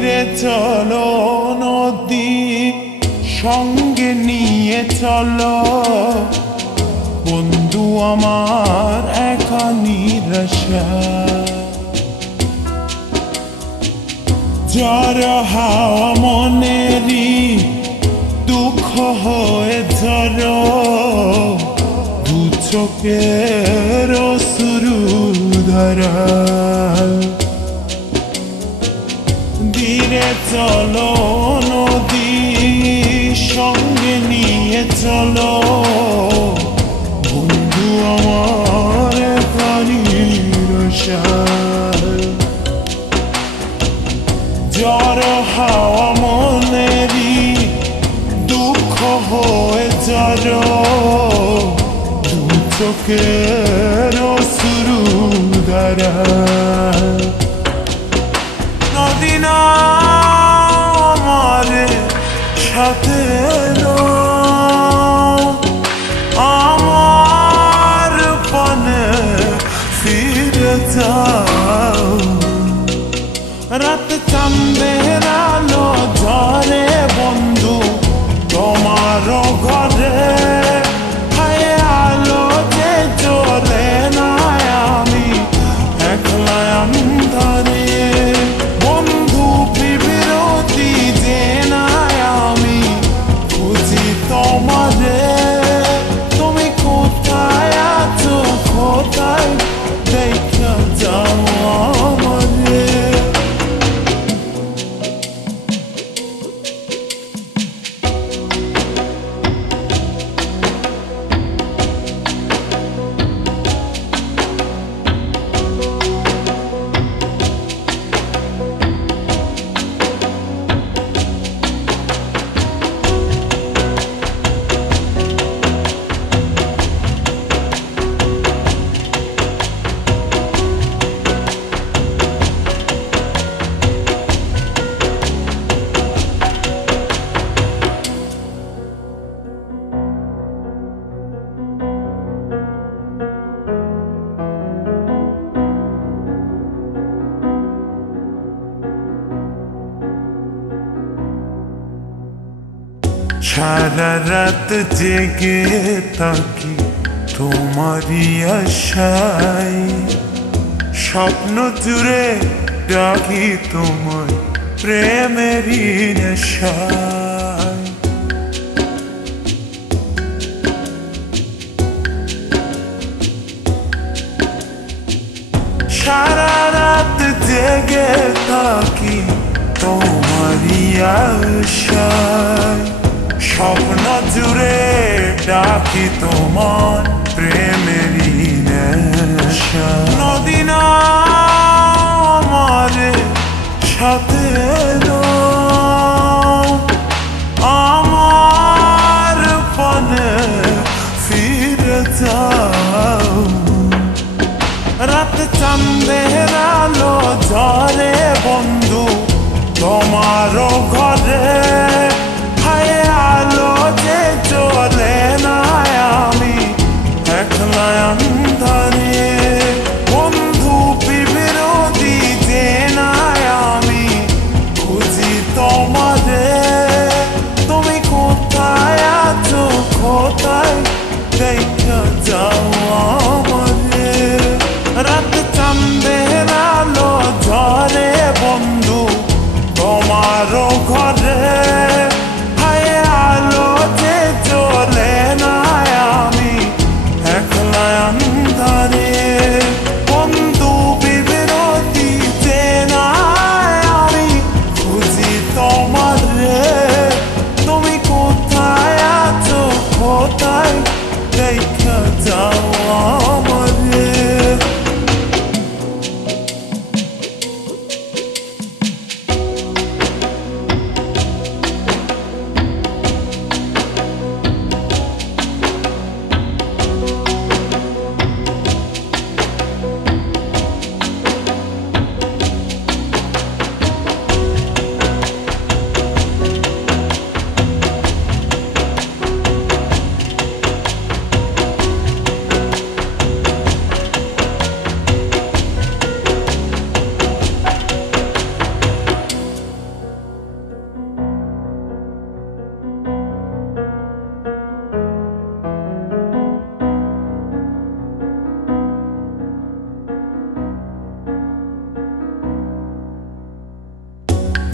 ধীরে চলো নদী সঙ্গে নিয়ে চলো বন্ধু আমার একা নিরাশা ঝড় হাওয়া মনেরই দুঃখ হয়ে ঝড় দু চোখের অশ্রু ধারা ধীরে চলো নদী সঙ্গে নিয়ে চলো বন্ধু আমার একা নিরাশা ঝড় হাওয়া মনেরই দুঃখ হয়ে ঝড় দু চোখের অশ্রু ধারা নদী না আমার সাথে আমার পানে ফিরে যাও রাত চাঁদের আলো ঝরে বন্ধু তোমার ঘরে হায় আলো যে জ্বলে না আমি একলা অন্ধরে বন্ধু বিরতি যে না আমি খুঁজি তোমারে তুমি কোথায় আছো কোথায় দেখা যাও আমারে সারা রাত জেগে থাকি তোমারই আশায় স্বপ্ন জুড়ে ডাকি তোমার প্রেমেরই নেশায় সারা রাত জেগে থাকি তোমারই আশায় স্বপ্ন জুড়ে ডাকি তোমার প্রেমেরই নেশা নদী না আমার সাথে আমার পানে ফিরে যাও রাত চাঁদের আলো ঝরে বন্ধু তোমার ঘরে হায় আলো যে জ্বলে না আমি একলা অন্ধরে বন্ধু বিরতি যে না আমি খুঁজি তোমারে তুমি কোথায় আছো কোথায় দেখা যাও আমারে রাত চাঁদের আলো ঝরে বন্ধু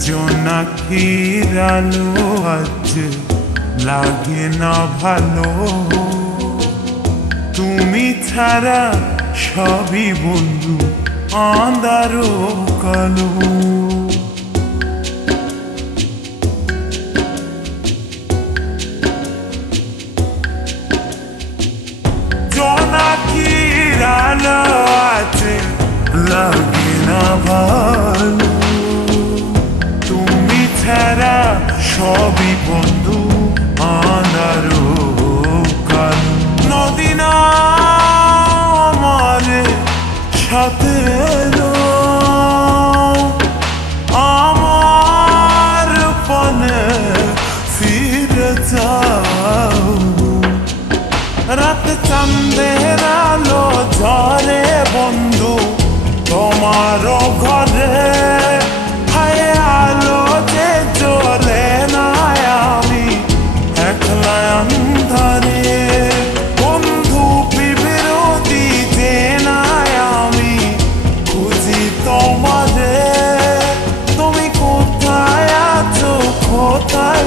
জোনাকির আলো আজ লাগে না ভালো, তুমি ছাড়া সবই বন্ধু আঁধারো কালো। জোনাকির আলো আজ লাগে না ভালো, তুমি ছাড়া সবই বন্ধু আঁধারো কালো। নদী না আমার সাথে আমার পানে ফিরে যাও, রাত চাঁদের আলো ঝরে বন্ধু তোমারও ঘরে, হায় আলো যে জ্বলে না আমি একলা অন্ধকারে, বন্ধু বিরোধী যে না আমি খুঁজি তোমারে, তুমি কোথায় আছো কোথায়